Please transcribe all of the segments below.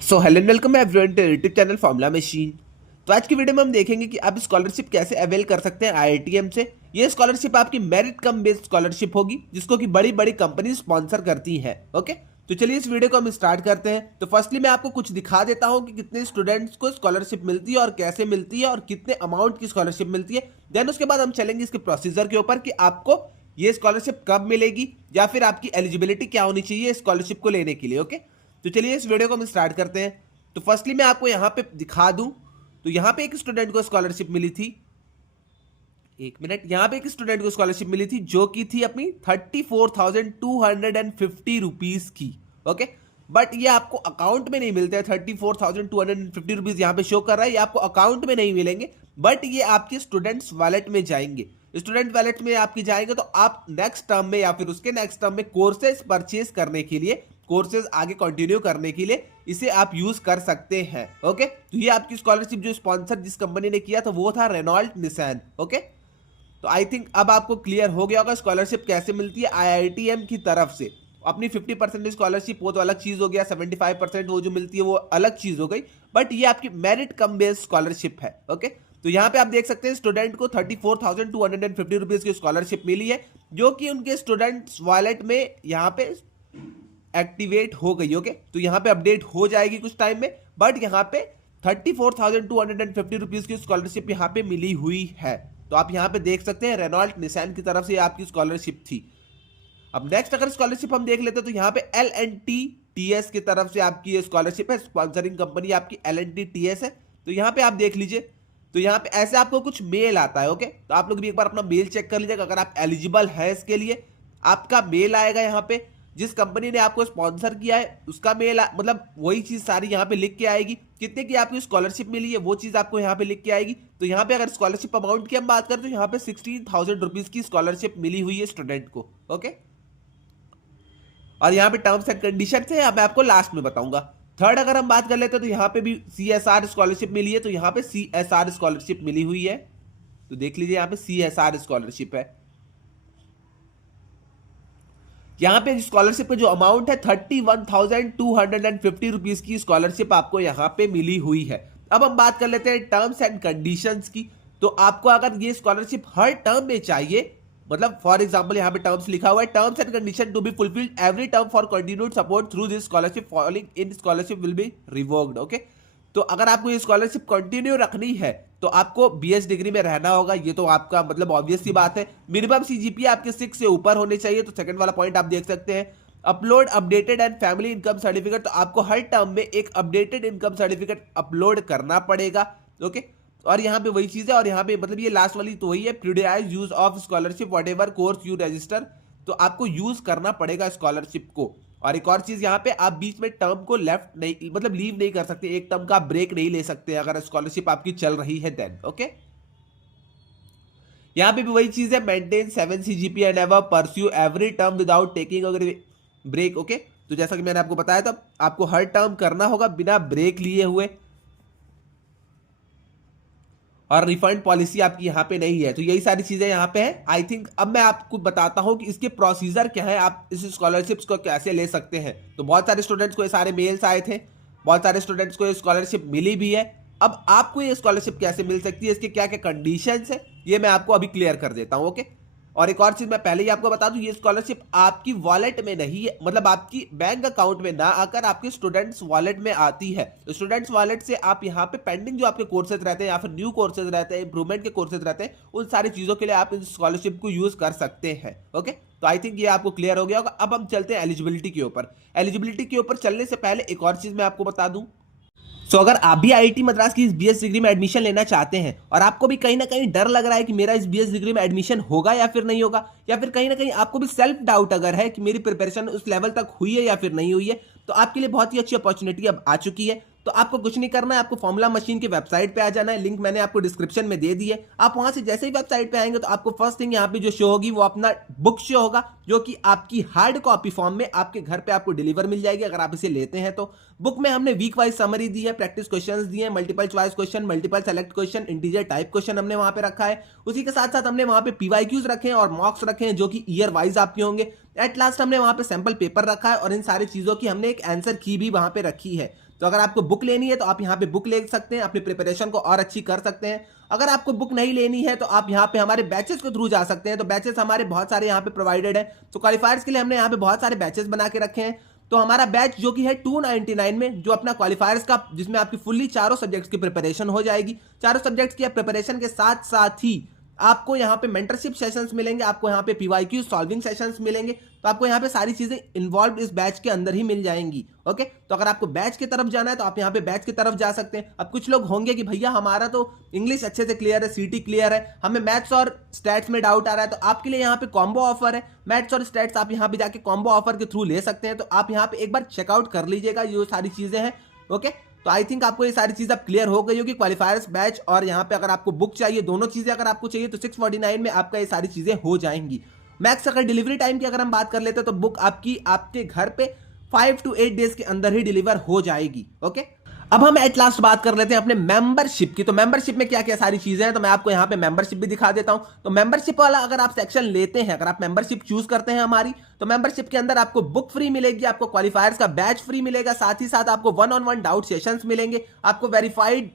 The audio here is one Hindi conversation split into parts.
So hello welcome everyone to YouTube channel formula machine. तो आज की वीडियो में हम देखेंगे कि आप स्कॉलरशिप कैसे अवेल कर सकते हैं आईआईटीएम से। ये स्कॉलरशिप आपकी मेरिट कम बेस्ड स्कॉलरशिप होगी जिसको कि बड़ी बड़ी कंपनी स्पॉन्सर करती हैं। ओके, तो चलिए इस वीडियो को हम स्टार्ट करते हैं। तो फर्स्टली मैं आपको कुछ दिखा देता हूं कि कितने स्टूडेंट्स को स्कॉलरशिप मिलती है और कैसे मिलती है और कितने अमाउंट की स्कॉलरशिप मिलती है। देन उसके बाद हम चलेंगे इसके प्रोसीजर के ऊपर कि आपको ये स्कॉलरशिप कब मिलेगी या फिर आपकी एलिजिबिलिटी क्या होनी चाहिए स्कॉलरशिप को लेने के लिए। ओके, तो चलिए इस वीडियो को हम स्टार्ट करते हैं। तो फर्स्टली मैं आपको यहां पे दिखा दूं, तो यहां पे एक स्टूडेंट को स्कॉलरशिप मिली थी। एक मिनट, यहां पे एक स्टूडेंट को स्कॉलरशिप मिली थी जो की थी अपनी 34,250 रुपीज की। ओके, बट ये आपको अकाउंट में नहीं मिलते हैं। 34,250 रुपीज यहां पे शो कर रहा है, ये आपको अकाउंट में नहीं मिलेंगे, बट ये आपके स्टूडेंट्स वॉलेट में जाएंगे। स्टूडेंट वॉलेट में आपकी जाएंगे तो आप नेक्स्ट टर्म में या फिर उसके नेक्स्ट टर्म में कोर्सेज परचेज करने के लिए, कोर्सेज आगे कंटिन्यू करने के लिए इसे आप यूज कर सकते हैं। ओके, तो ये आपकी स्कॉलरशिप जो स्पॉन्सर जिस कंपनी ने किया था वो था रेनॉल्ट निसान। ओके, तो आई थिंक अब आपको क्लियर हो गया होगा स्कॉलरशिप कैसे मिलती है आईआईटीएम की तरफ से। अपनी 50% स्कॉलरशिप वो तो अलग चीज हो गया, 75% वो जो मिलती है वो अलग चीज हो गई, बट ये आपकी मेरिट कम बेस्ड स्कॉलरशिप है। ओके, तो यहां पे आप देख सकते हैं स्टूडेंट को 34,250 रुपीज की स्कॉलरशिप मिली है जो कि उनके स्टूडेंट्स वॉलेट में यहां पे एक्टिवेट हो गई। ओके, तो यहां पे अपडेट हो जाएगी कुछ टाइम में, बट यहां पे 34,250 रुपीज की स्कॉलरशिप यहां पे मिली हुई है। तो आप यहां पे देख सकते हैं रेनॉल्ट निसान की तरफ से आपकी स्कॉलरशिप थी। अब नेक्स्ट अगर स्कॉलरशिप हम देख लेते हैं तो यहाँ पे LNTTS की तरफ से आपकी ये स्कॉलरशिप है। स्पॉन्सरिंग कंपनी आपकी LNTTS है। तो यहाँ पे आप देख लीजिए, तो यहाँ पे ऐसे आपको कुछ मेल आता है। ओके, तो आप लोग भी एक बार अपना मेल चेक कर लीजिएगा अगर आप एलिजिबल है इसके लिए। आपका मेल आएगा यहाँ पे, जिस कंपनी ने आपको स्पॉन्सर किया है उसका मेल, मतलब वही चीज सारी यहाँ पे लिख के आएगी। कितने की आपको स्कॉलरशिप मिली है वो चीज आपको यहाँ पे लिख के आएगी। तो यहाँ पे अगर स्कॉलरशिप अमाउंट की हम बात करें तो यहाँ पे 16,000 रुपीज की स्कॉलरशिप मिली हुई है स्टूडेंट को। ओके, और यहाँ पे टर्म्स एंड कंडीशन है मैं आपको लास्ट में बताऊंगा। थर्ड अगर हम बात कर लेते हैं तो यहाँ पे भी CSR स्कॉलरशिप मिली है। तो यहाँ पे CSR स्कॉलरशिप मिली हुई है, तो देख लीजिए यहाँ पे CSR स्कॉलरशिप है। यहाँ पे स्कॉलरशिप का जो अमाउंट है 31,250 रुपीज की स्कॉलरशिप आपको यहाँ पे मिली हुई है। अब हम बात कर लेते हैं टर्म्स एंड कंडीशंस की। तो आपको अगर ये स्कॉलरशिप हर टर्म में चाहिए, मतलब फॉर एग्जांपल यहाँ पे टर्म्स लिखा हुआ है, terms and condition to be fulfilled every term for continued support through this scholarship following in scholarship will be revoked. Okay, तो अगर आपको ये स्कॉलरशिप कंटिन्यू रखनी है तो आपको BS डिग्री में रहना होगा। ये तो आपका मतलब ऑब्वियस सी बात है। मिनिमम CGPA आपके 6 से ऊपर होने चाहिए। तो सेकंड वाला पॉइंट आप देख सकते हैं, upload updated and family income certificate. तो आपको हर टर्म में एक अपडेटेड इनकम सर्टिफिकेट अपलोड करना पड़ेगा। ओके, और यहाँ पे वही चीज है, और यहाँ पे मतलब ये लास्ट वाली तो वही है, prioritise use of scholarship whatever course you register. तो आपको यूज करना पड़ेगा स्कॉलरशिप को। और एक और चीज यहाँ पे, आप बीच में टर्म को लेफ्ट नहीं, मतलब लीव नहीं कर सकते, एक टर्म का ब्रेक नहीं ले सकते अगर स्कॉलरशिप आपकी चल रही है देन। ओके, यहाँ पे भी वही चीज है, maintain 7 CGPA and ever, pursue every term without taking अगर ब्रेक। ओके, तो जैसा कि मैंने आपको बताया था आपको हर टर्म करना होगा बिना ब्रेक लिए हुए, और रिफंड पॉलिसी आपकी यहाँ पे नहीं है। तो यही सारी चीजें यहाँ पे है। आई थिंक अब मैं आपको बताता हूँ कि इसके प्रोसीजर क्या है, आप इस स्कॉलरशिप्स को कैसे ले सकते हैं। तो बहुत सारे स्टूडेंट्स को ये सारे मेल्स आए थे, बहुत सारे स्टूडेंट्स को ये स्कॉलरशिप मिली भी है। अब आपको ये स्कॉलरशिप कैसे मिल सकती है, इसके क्या क्या कंडीशंस है, ये मैं आपको अभी क्लियर कर देता हूँ। ओके, और एक और चीज मैं पहले ही आपको बता दूं, ये स्कॉलरशिप आपकी वॉलेट में नहीं है, मतलब आपकी बैंक अकाउंट में ना आकर आपके स्टूडेंट्स वॉलेट में आती है। स्टूडेंट्स वॉलेट से आप यहाँ पे पेंडिंग जो आपके कोर्सेज रहते हैं या फिर न्यू कोर्सेज रहते हैं, इंप्रूवमेंट के कोर्सेज रहते हैं, उन सारी चीजों के लिए आप इस स्कॉलरशिप को यूज कर सकते हैं। ओके, तो आई थिंक ये आपको क्लियर हो गया होगा। अब हम चलते हैं एलिजिबिलिटी के ऊपर। एलिजिबिलिटी के ऊपर चलने से पहले एक और चीज मैं आपको बता दूं। सो अगर आप भी IIT मद्रास की इस BS डिग्री में एडमिशन लेना चाहते हैं और आपको भी कहीं ना कहीं डर लग रहा है कि मेरा इस BS डिग्री में एडमिशन होगा या फिर नहीं होगा, या फिर कहीं ना कहीं आपको भी सेल्फ डाउट अगर है कि मेरी प्रिपरेशन उस लेवल तक हुई है या फिर नहीं हुई है, तो आपके लिए बहुत ही अच्छी अपॉर्चुनिटी अब आ चुकी है। तो आपको कुछ नहीं करना है, आपको फॉर्मूला मशीन की वेबसाइट पे आ जाना है। लिंक मैंने आपको डिस्क्रिप्शन में दे दी है। आप वहां से जैसे ही वेबसाइट पे आएंगे तो आपको फर्स्ट थिंग यहाँ पे जो शो होगी वो अपना बुक शो होगा, जो कि आपकी हार्ड कॉपी फॉर्म में आपके घर पे आपको डिलीवर मिल जाएगी अगर आप इसे लेते हैं तो। बुक में हमने वीक वाइज समरी दी है, प्रैक्टिस क्वेश्चंस दिए हैं, multiple choice question, multiple select question, integer type question हमने वहां पे रखा है। उसी के साथ साथ हमने वहां पे PYQs रखे हैं और मॉक्स रखे हैं जो कि ईयर वाइज आपके होंगे। एट लास्ट हमने वहां पे सैंपल पेपर रखा है और इन सारी चीजों की हमने एक आंसर की भी वहां पे रखी है। तो अगर आपको बुक लेनी है तो आप यहाँ पे बुक ले सकते हैं, अपनी प्रिपरेशन को और अच्छी कर सकते हैं। अगर आपको बुक नहीं लेनी है तो आप यहाँ पे हमारे बैचेस के थ्रू जा सकते हैं। तो बैचेस हमारे बहुत सारे यहाँ पे प्रोवाइडेड है। तो क्वालिफायर्स के लिए हमने यहाँ पे बहुत सारे बैचेस बना के रखे हैं। तो हमारा बैच जो कि है 299 में, जो अपना क्वालिफायर्स का, जिसमें आपकी फुल्ली चारों सब्जेक्ट्स की प्रिपरेशन हो जाएगी। चारों सब्जेक्ट्स की प्रिपरेशन के साथ साथ ही आपको यहाँ पे मेंटरशिप सेशंस मिलेंगे, आपको यहाँ पे पीवाईक्यू सॉल्विंग सेशंस मिलेंगे। तो आपको यहाँ पे सारी चीजें इन्वॉल्व इस बैच के अंदर ही मिल जाएंगी। ओके, तो अगर आपको बैच की तरफ जाना है तो आप यहाँ पे बैच की तरफ जा सकते हैं। अब कुछ लोग होंगे कि भैया हमारा तो इंग्लिश अच्छे से क्लियर है, सीटी क्लियर है, हमें मैथ्स और स्टैट्स में डाउट आ रहा है, तो आपके लिए यहाँ पे कॉम्बो ऑफर है। मैथ्स और स्टैट्स आप यहाँ पे जाके कॉम्बो ऑफर के थ्रू ले सकते हैं। तो आप यहाँ पे एक बार चेकआउट कर लीजिएगा, ये सारी चीजें हैं। ओके, तो आई थिंक आपको ये सारी चीज अब क्लियर हो गई होगी, क्वालिफायर्स बैच और यहाँ पे अगर आपको बुक चाहिए, दोनों चीजें अगर आपको चाहिए तो 649 में आपका ये सारी चीजें हो जाएंगी। मैक्स अगर डिलीवरी टाइम की अगर हम बात कर लेते हैं तो बुक आपकी आपके घर पे 5 to 8 डेज के अंदर ही डिलीवर हो जाएगी। ओके, अब हम एट लास्ट बात कर लेते हैं अपने मेंबरशिप की। तो मेंबरशिप में क्या क्या सारी चीजें हैं, तो मैं आपको यहाँ पे मेंबरशिप भी दिखा देता हूं। तो मेंबरशिप वाला अगर आप सेक्शन लेते हैं, अगर आप मेंबरशिप चूज करते हैं हमारी, तो मेंबरशिप के अंदर आपको बुक फ्री मिलेगी, आपको क्वालिफायर्स का बैच फ्री मिलेगा, साथ ही साथ आपको 1-on-1 डाउट सेशंस मिलेंगे, आपको वेरीफाइड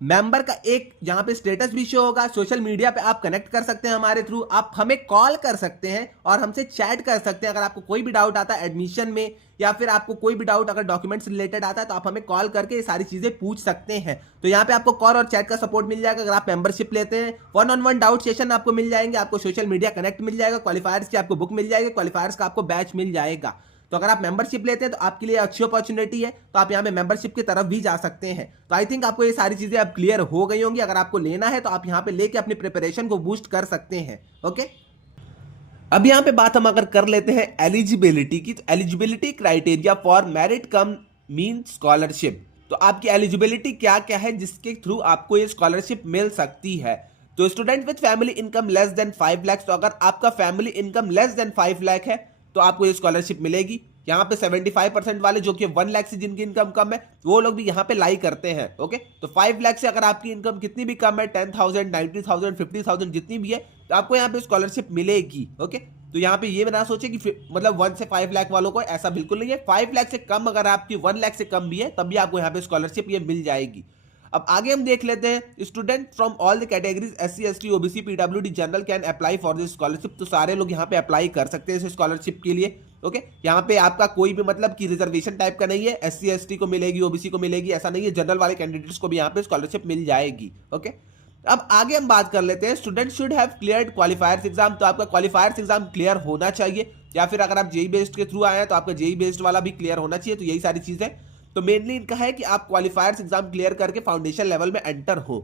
मेंबर का एक यहाँ पे स्टेटस भी शो होगा। सोशल मीडिया पे आप कनेक्ट कर सकते हैं हमारे थ्रू, आप हमें कॉल कर सकते हैं और हमसे चैट कर सकते हैं। अगर आपको कोई भी डाउट आता है एडमिशन में, या फिर आपको कोई भी डाउट अगर डॉक्यूमेंट्स रिलेटेड आता है, तो आप हमें कॉल करके ये सारी चीजें पूछ सकते हैं। तो यहाँ पे आपको कॉल और चैट का सपोर्ट मिल जाएगा अगर आप मेंबरशिप लेते हैं। 1-on-1 डाउट सेशन आपको मिल जाएंगे, आपको सोशल मीडिया कनेक्ट मिल जाएगा, क्वालिफायर्स की आपको बुक मिल जाएगी, क्वालिफायर्स का आपको बैच मिल जाएगा। तो अगर आप मेंबरशिप लेते हैं तो आपके लिए अच्छी अपॉर्चुनिटी है, तो आप यहाँ पे मेंबरशिप की तरफ भी जा सकते हैं। तो आई थिंक आपको ये सारी चीजें अब क्लियर हो गई होंगी। अगर आपको लेना है तो आप यहाँ पे लेके अपनी प्रिपरेशन को बूस्ट कर सकते हैं। ओके, अब यहाँ पे बात हम अगर कर लेते हैं एलिजिबिलिटी की, तो eligibility criteria for merit come mean scholarship. तो आपकी एलिजिबिलिटी क्या क्या है जिसके थ्रू आपको ये स्कॉलरशिप मिल सकती है। तो student with family income less than 5 lakh, तो अगर आपका family income less than 5 lakh है तो आपको ये स्कॉलरशिप मिलेगी। यहाँ पे 75% वाले जो कि 1 लाख से जिनकी इनकम कम है वो लोग भी यहाँ पे लाई करते हैं। ओके, तो 5 लाख से अगर आपकी इनकम कितनी भी कम है, 10,000, 90,000, 50,000 जितनी भी है, तो आपको यहाँ पे स्कॉलरशिप मिलेगी। ओके, तो यहाँ पे ये ना सोचे कि मतलब 1 से 5 लाख वालों को, ऐसा बिल्कुल नहीं है। 5 लाख से कम अगर आपकी 1 लाख से कम भी है तब भी आपको यहाँ पे स्कॉलरशिप ये मिल जाएगी। अब आगे हम देख लेते हैं, student from all the categories SC, ST, OBC, PWD general can apply for this scholarship. तो सारे लोग यहाँ पे अप्लाई कर सकते हैं इस स्कॉलरशिप के लिए। ओके, यहाँ पे आपका कोई भी मतलब कि रिजर्वेशन टाइप का नहीं है, SC, ST को मिलेगी, OBC को मिलेगी, ऐसा नहीं है। जनरल वाले कैंडिडेट्स को भी यहाँ पे स्कॉलरशिप मिल जाएगी। ओके, अब आगे हम बात कर लेते हैं, student should have cleared क्वालिफायर्स exam. तो आपका क्वालिफायर्स एग्जाम क्लियर होना चाहिए, या फिर अगर आप जेई बेस्ड के थ्रू आए हैं तो आपका जेई बेस्ड वाला भी क्लियर होना चाहिए। तो यही सारी चीजें, तो मेनली इनका है कि आप क्वालिफायर्स एग्जाम क्लियर करके फाउंडेशन लेवल में एंटर हो।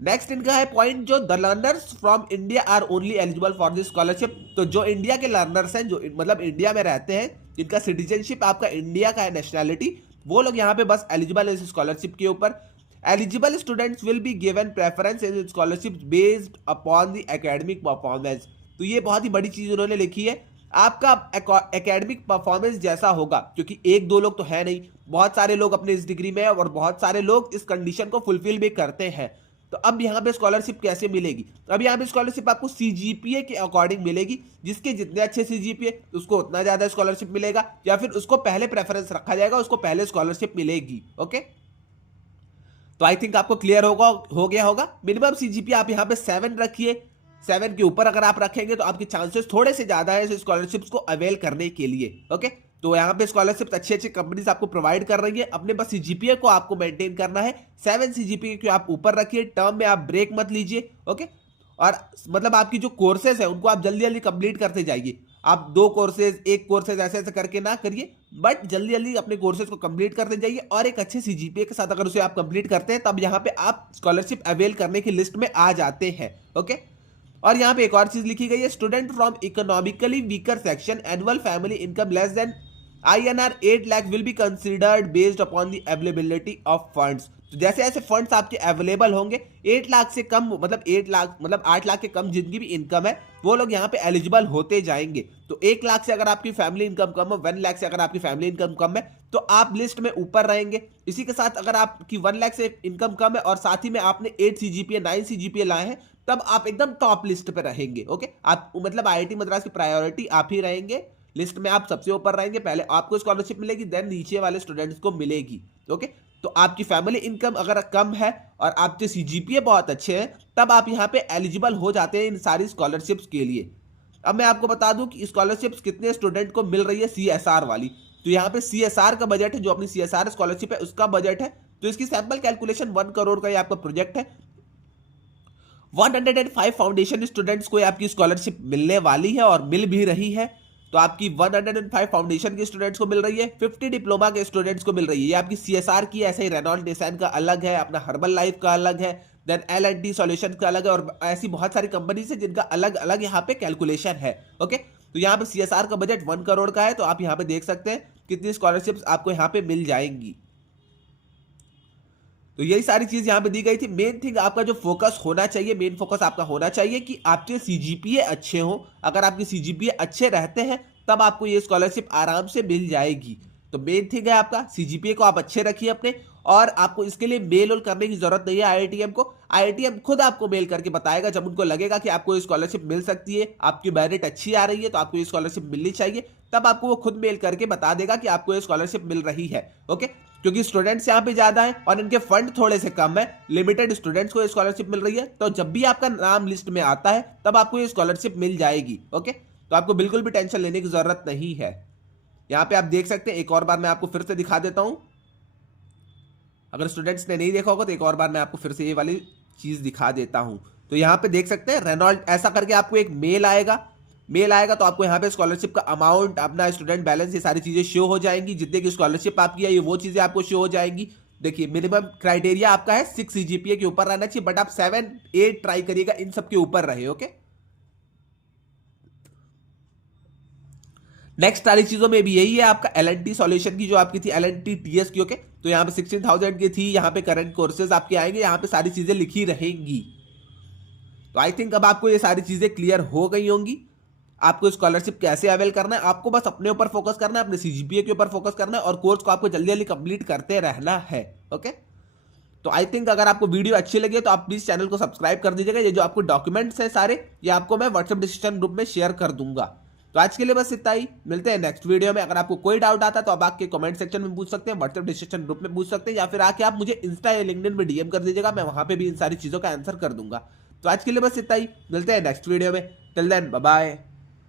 नेक्स्ट इनका है पॉइंट, जो the learners from India are only eligible for this scholarship. तो जो इंडिया के लर्नर्स हैं, जो मतलब इंडिया में रहते हैं, जिनका सिटीजनशिप आपका इंडिया का है, नेशनैलिटी, वो लोग यहाँ पे बस एलिजिबल है इस स्कॉलरशिप के ऊपर। Eligible students will be given preference in scholarship based upon the academic performance. तो ये बहुत ही बड़ी चीज उन्होंने लिखी है, आपका एकेडमिक परफॉर्मेंस जैसा होगा, क्योंकि एक दो लोग तो है नहीं, बहुत सारे लोग अपने इस डिग्री में है और बहुत सारे लोग इस कंडीशन को फुलफिल भी करते हैं। तो अब यहाँ पे स्कॉलरशिप कैसे मिलेगी, अब यहाँ पे स्कॉलरशिप आपको CGPA के अकॉर्डिंग मिलेगी। जिसके जितने अच्छे CGPA उसको उतना ज्यादा स्कॉलरशिप मिलेगा, या फिर उसको पहले प्रेफरेंस रखा जाएगा, उसको पहले स्कॉलरशिप मिलेगी। ओके, तो आई थिंक आपको क्लियर हो गया होगा। मिनिमम CGPA आप यहाँ पे 7 रखिए, 7 के ऊपर अगर आप रखेंगे तो आपके चांसेस थोड़े से ज्यादा है इस स्कॉलरशिप्स को अवेल करने के लिए। ओके, तो यहाँ पे स्कॉलरशिप अच्छी अच्छी कंपनीज आपको प्रोवाइड कर रही है। अपने बस CGPA को आपको मेंटेन करना है, 7 CGPA को आप ऊपर रखिए, टर्म में आप ब्रेक मत लीजिए। ओके, और मतलब आपकी जो कोर्सेज है उनको आप जल्दी जल्दी कंप्लीट करते जाइए। आप 2 कोर्सेज, 1 कोर्सेज ऐसे ऐसे करके ना करिए, बट जल्दी जल्दी अपने कोर्सेज को कंप्लीट करते जाइए। और एक अच्छे CGPA के साथ अगर उसे आप कंप्लीट करते हैं तब यहाँ पे आप स्कॉलरशिप अवेल करने की लिस्ट में आ जाते हैं। ओके, और यहाँ पे एक और चीज लिखी गई है, student from economically weaker section annual family income less than INR 8 lakh will be considered based upon the availability of funds. तो जैसे ऐसे फंड्स आपके अवेलेबल होंगे, 8 लाख से कम मतलब 8 लाख के कम जिनकी भी इनकम है वो लोग यहाँ पे एलिजिबल होते जाएंगे। तो 1 लाख से अगर आपकी फैमिली इनकम कम है, 1 लाख से अगर आपकी फैमिली इनकम कम है, तो आप लिस्ट में ऊपर रहेंगे। इसी के साथ अगर आपकी 1 लाख से इनकम कम है और साथ ही में आपने 8 CGPA 9 CGPA लाए हैं, तब आप एकदम टॉप लिस्ट पे रहेंगे। ओके, आप मतलब IIT मद्रास की प्रायोरिटी आप ही रहेंगे, लिस्ट में आप सबसे ऊपर रहेंगे, पहले आपको स्कॉलरशिप मिलेगी, देन नीचे वाले स्टूडेंट्स को मिलेगी। ओके, तो आपकी फैमिली इनकम अगर कम है और आपके सीजीपीए बहुत अच्छे हैं, तब आप यहाँ पे एलिजिबल हो जाते हैं इन सारी स्कॉलरशिप्स के लिए। अब मैं आपको बता दूं कि स्कॉलरशिप्स कितने स्टूडेंट को मिल रही है सीएसआर वाली। तो यहाँ पे सीएसआर का बजट है, जो अपनी सीएसआर स्कॉलरशिप है उसका बजट है। तो इसकी सैंपल कैलकुलेशन 1 करोड़ का ये आपका प्रोजेक्ट है। 105 फाउंडेशन स्टूडेंट्स को आपकी स्कॉलरशिप मिलने वाली है और मिल भी रही है। तो आपकी 105 फाउंडेशन के स्टूडेंट्स को मिल रही है, 50 डिप्लोमा के स्टूडेंट्स को मिल रही है। ये आपकी सीएसआर की, ऐसे ही रेनॉल्ट निसान का अलग है, अपना हर्बल लाइफ का अलग है, देन L&T सॉल्यूशन का अलग है, और ऐसी बहुत सारी कंपनीज है जिनका अलग अलग यहाँ पे कैलकुलेशन है। ओके, तो यहाँ पे सीएसआर का बजट 1 करोड़ का है। तो आप यहाँ पे देख सकते हैं कितनी स्कॉलरशिप्स आपको यहाँ पे मिल जाएंगी। तो यही सारी चीज यहाँ पे दी गई थी। मेन थिंग आपका जो फोकस होना चाहिए, मेन फोकस आपका होना चाहिए कि आपके सीजीपीए अच्छे हो। अगर आपके सीजीपीए अच्छे रहते हैं तब आपको ये स्कॉलरशिप आराम से मिल जाएगी। तो मेन थिंग है आपका सीजीपीए को आप अच्छे रखिए अपने, और आपको इसके लिए मेल और करने की जरूरत नहीं है आईआईटीएम को। आईआईटीएम खुद आपको मेल करके बताएगा जब उनको लगेगा कि आपको ये स्कॉलरशिप मिल सकती है, आपकी मेरिट अच्छी आ रही है तो आपको ये स्कॉलरशिप मिलनी चाहिए, तब आपको वो खुद मेल करके बता देगा कि आपको ये स्कॉलरशिप मिल रही है। ओके, क्योंकि स्टूडेंट्स यहाँ पे ज्यादा हैं और इनके फंड थोड़े से कम है, लिमिटेड स्टूडेंट्स को स्कॉलरशिप मिल रही है। तो जब भी आपका नाम लिस्ट में आता है तब आपको ये स्कॉलरशिप मिल जाएगी। ओके, तो आपको बिल्कुल भी टेंशन लेने की जरूरत नहीं है। यहाँ पे आप देख सकते हैं, एक और बार मैं आपको फिर से दिखा देता हूं। अगर स्टूडेंट्स ने नहीं देखा होगा तो एक और बार मैं आपको फिर से ये वाली चीज दिखा देता हूं। तो यहाँ पे देख सकते हैं रेनॉल्ट, ऐसा करके आपको एक मेल आएगा। मेल आएगा तो आपको यहाँ पे स्कॉलरशिप का अमाउंट, अपना स्टूडेंट बैलेंस, ये सारी चीजें शो हो जाएंगी। जितने की स्कॉलरशिप आपकी है ये वो चीजें आपको शो हो जाएंगी। देखिए, मिनिमम क्राइटेरिया आपका है 6 सीजीपीए के ऊपर रहना चाहिए, बट आप 7, 8 ट्राई करिएगा इन सब के ऊपर रहे। ओके, नेक्स्ट सारी चीजों में भी यही है आपका L&T सॉल्यूशन की, जो आपकी थी L&T TS की। ओके, तो यहाँ पे 16,000 की थी, यहाँ पे करंट कोर्सेज आपके आएंगे, यहाँ पे सारी चीजें लिखी रहेंगी। तो आई थिंक अब आपको ये सारी चीजें क्लियर हो गई होंगी। आपको स्कॉलरशिप कैसे अवेल करना है, आपको बस अपने ऊपर फोकस करना है, अपने सीजीपीए के ऊपर फोकस करना है, और कोर्स को आपको जल्दी जल्दी कंप्लीट करते रहना है। ओके, तो आई थिंक अगर आपको वीडियो अच्छी लगी तो आप प्लीज चैनल को सब्सक्राइब कर दीजिएगा। ये जो आपको डॉक्यूमेंट्स हैं सारे, ये आपको मैं व्हाट्सएप डिस्क्रिप्शन ग्रुप में शेयर कर दूंगा। तो आज के लिए बस इतना ही, मिलते हैं नेक्स्ट वीडियो में। अगर आपको कोई डाउट आता है तो आप आके कमेंट सेक्शन में पूछ सकते हैं, व्हाट्सएप डिस्क्रिप्शन ग्रुप में पूछ सकते हैं, या फिर आके आप मुझे इंस्टा या लिंक्डइन में डीएम कर दीजिएगा, मैं वहां पे भी इन सारी चीजों का आंसर कर दूंगा। तो आज के लिए बस इतना ही, मिलते हैं नेक्स्ट वीडियो में। Till then, bye bye.